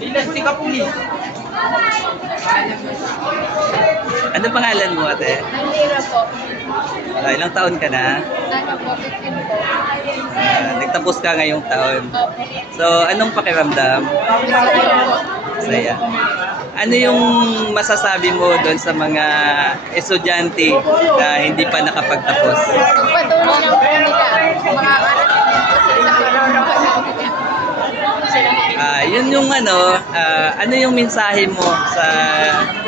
Ilan Kapuli. Ano pangalan mo, ate? Nandira po. Ilang taon ka na? Ano po, 15 po. Nagtapos ka ngayong taon. Opo. So, anong pakiramdam? Masaya po. Saya. Ano yung masasabi mo doon sa mga estudyante na hindi pa nakapagtapos? Patuloy lang po nila. Makakarating din po sila sa kararapan nila. Yun yung ano yung mensahe mo sa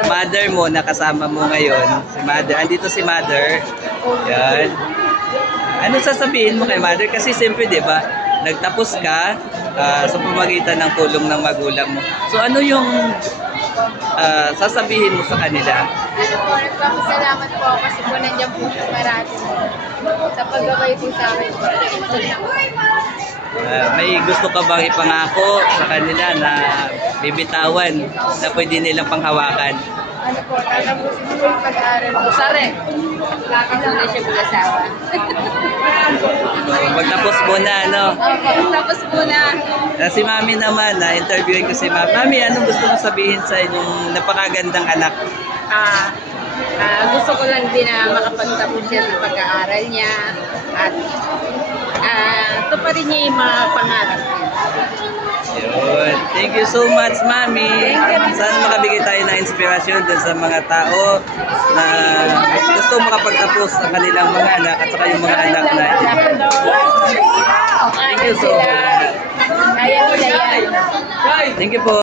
mother mo na kasama mo ngayon? Si mother, andito si mother. Yan. Ano sasabihin mo kay mother? Kasi siyempre, di ba, nagtapos ka sa pamamagitan ng tulong ng magulang mo. So ano yung sasabihin mo sa kanila? Ano po, nagpapasalamat po ako kasi po nandiyan po siya parati sa paggabay po sa akin. May gusto ka bang ipangako sa kanila na bibitawan na pwede nilang panghawakan? Ano po, tatapusin po yung pag-aaral po. Sare! Kakasunod siya mag-asawa. Magtapos muna, no? Opo, tapos po na. Si Mami naman, na-interviewin ko si Mami. Mami, anong gusto mo sabihin sa inyong napakagandang anak? Gusto ko lang din na makapagtapos siya sa pag-aaral niya at tuparin niya yung mga pangarap niya. Yun. Thank you so much, Mami. Sana makabigay tayo ng inspirasyon dun sa mga tao na gusto makapagtapos ang kanilang mga anak at saka yung mga anak na Thank you so much. Kaya nila yan. Thank you po.